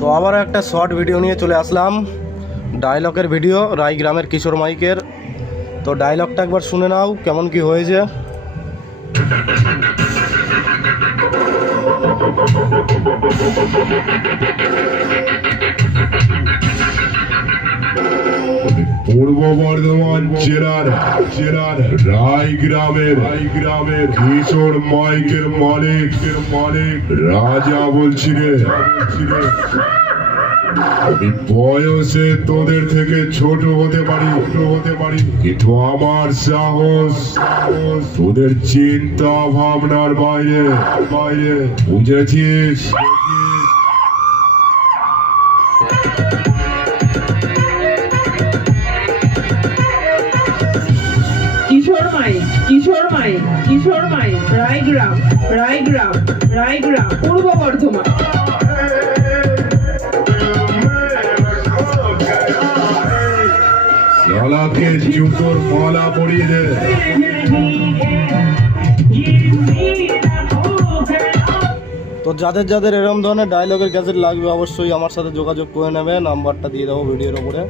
তো আবার একটা শর্ট ভিডিও নিয়ে চলে আসলাম, ডায়লগের ভিডিও, রায়গ্রামের কিশোর মাইকের। তো ডায়লগটা একবার শুনে নাও কেমন কি হয়েছে। পূর্ব বর্ধমান জেলার রায়গ্রামের কিশোর মাইকের মালিক রাজা বলছি রে। আমি বয়সে তোদের থেকে ছোট হতে পারি কিন্তু আমার সাহস তোদের চিন্তা ভাবনার বাইরে বুঝেছিস? কিশোর মাই রায়গ্রাম পূর্ব বর্ধমান। শালাকে জুতোর মালা পরিয়ে দে। তো যাদের যাদের এরকম ধরনের ডায়লগের ক্যাসেট লাগবে অবশ্যই আমার সাথে যোগাযোগ করে নেবে, নাম্বারটা দিয়ে দেবো ভিডিওর ওপরে।